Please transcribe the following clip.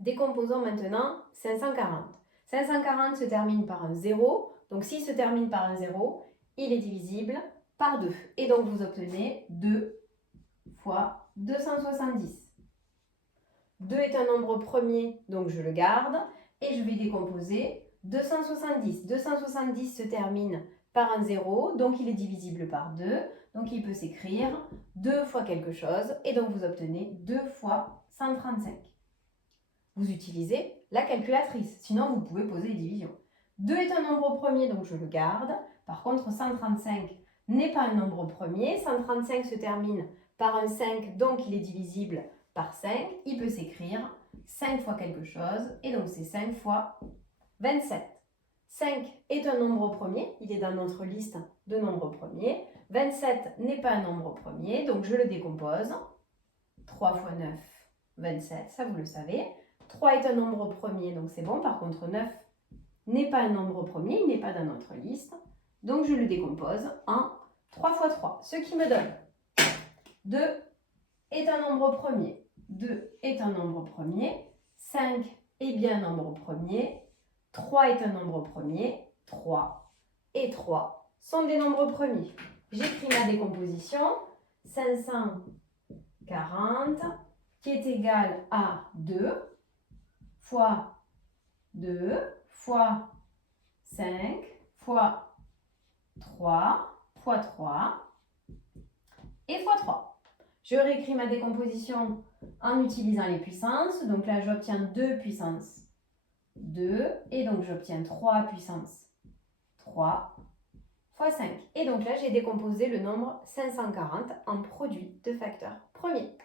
Décomposons maintenant 540. 540 se termine par un 0. Donc s'il se termine par un 0, il est divisible par 2. Et donc vous obtenez 2 fois 270. 2 est un nombre premier, donc je le garde. Et je vais décomposer 270. 270 se termine par un 0, donc il est divisible par 2. Donc il peut s'écrire 2 fois quelque chose. Et donc vous obtenez 2 fois 135. Vous utilisez la calculatrice, sinon vous pouvez poser les divisions. 2 est un nombre premier, donc je le garde. Par contre, 135 n'est pas un nombre premier. 135 se termine par un 5, donc il est divisible par 5. Il peut s'écrire 5 fois quelque chose, et donc c'est 5 fois 27. 5 est un nombre premier, il est dans notre liste de nombres premiers. 27 n'est pas un nombre premier, donc je le décompose. 3 fois 9, 27, ça vous le savez. 3 est un nombre premier, donc c'est bon. Par contre, 9 n'est pas un nombre premier, il n'est pas dans notre liste. Donc, je le décompose en 3 fois 3, ce qui me donne 2 est un nombre premier. 2 est un nombre premier. 5 est bien un nombre premier. 3 est un nombre premier. 3 et 3 sont des nombres premiers. J'écris ma décomposition. 540 qui est égal à 2 fois 2 fois 5 fois 3 fois 3 et fois 3. Je réécris ma décomposition en utilisant les puissances. Donc là, j'obtiens 2 puissance 2 et donc j'obtiens 3 puissance 3 fois 5. Et donc là, j'ai décomposé le nombre 540 en produit de facteurs premiers.